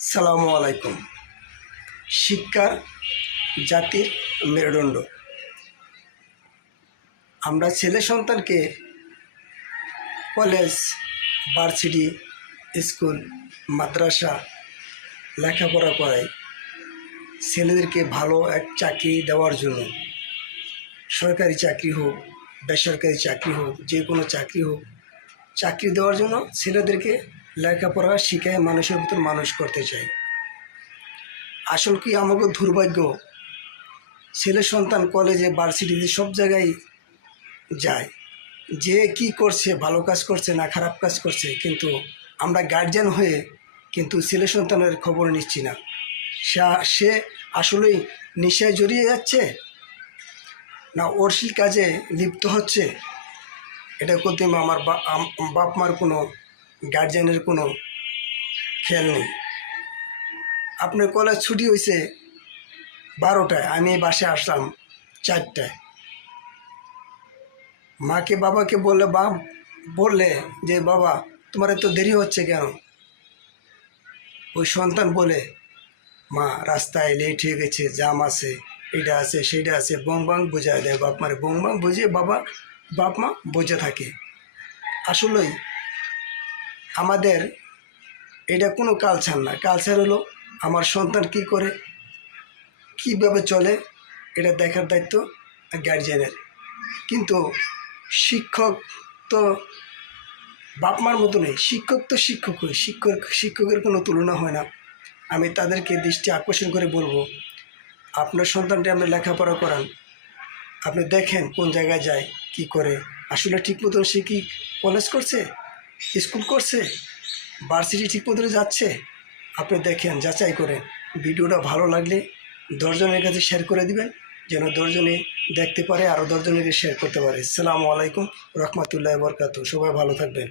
সালামু আলাইকুম। শিক্ষা জাতির মেরুদণ্ড। আমরা ছেলে সন্তানকে কলেজ, ভার্সিটি, স্কুল, মাদ্রাসা লেখাপড়া করাই ছেলেদেরকে ভালো এক চাকরি দেওয়ার জন্য। সরকারি চাকরি হোক, বেসরকারি চাকরি হোক, যে কোনো চাকরি হোক, চাকরি দেওয়ার জন্য ছেলেদেরকে লেখাপড়া শিখায় মানুষের মতন মানুষ করতে চাই। আসল কি আমাকে দুর্ভাগ্য, ছেলে সন্তান কলেজে, ভার্সিটিতে সব জায়গায় যায়, যে কি করছে, ভালো কাজ করছে না খারাপ কাজ করছে, কিন্তু আমরা গার্জিয়ান হয়ে কিন্তু ছেলে সন্তানের খবর নিচ্ছি না। সে আসলেই নেশায় জড়িয়ে যাচ্ছে না অশ্লীল কাজে লিপ্ত হচ্ছে, এটা করতে আমার বাপ মার কোনো গার্জিয়ানের কোনো খেয়াল নেই। আপনার কলেজ ছুটি হয়েছে 12টায়, আমি বাসায় আসলাম 4টায়। মাকে বাবাকে বললে যে বাবা তোমার এত দেরি হচ্ছে কেন? ওই সন্তান বলে মা রাস্তায় লেট হয়ে গেছে, জাম আছে, এটা আছে সেটা আছে, বং বাং বোঝায় দেয় বাপ মারে, বং বাং বুঝিয়ে বাপ মা বোঝে থাকে। আসলেই আমাদের এটা কোনো কালচার না। কালচার হলো আমার সন্তান কি করে, কীভাবে চলে, এটা দেখার দায়িত্ব গার্জিয়ানের। কিন্তু শিক্ষক তো বাপ মার মতো নেই, শিক্ষক তো শিক্ষকই, শিক্ষকের কোনো তুলনা হয় না। আমি তাদেরকে দৃষ্টি আকর্ষণ করে বলবো, আপনার সন্তানকে আপনি লেখাপড়া করান, আপনি দেখেন কোন জায়গায় যায়, কি করে, আসলে ঠিক মতন সে কি কলেজ করছে, স্কুল করছে, ভার্সিটি ঠিক মতন যাচ্ছে, আপনি দেখেন, যাচাই করেন। ভিডিওটা ভালো লাগলে 10 জনের কাছে শেয়ার করে দিবেন, যেন 10 জনে দেখতে পারে, আরও 10 জনকে শেয়ার করতে পারে। আসসালামু আলাইকুম রহমতুল্লাহি ওয়া বারাকাতুহু। সবাই ভালো থাকবেন।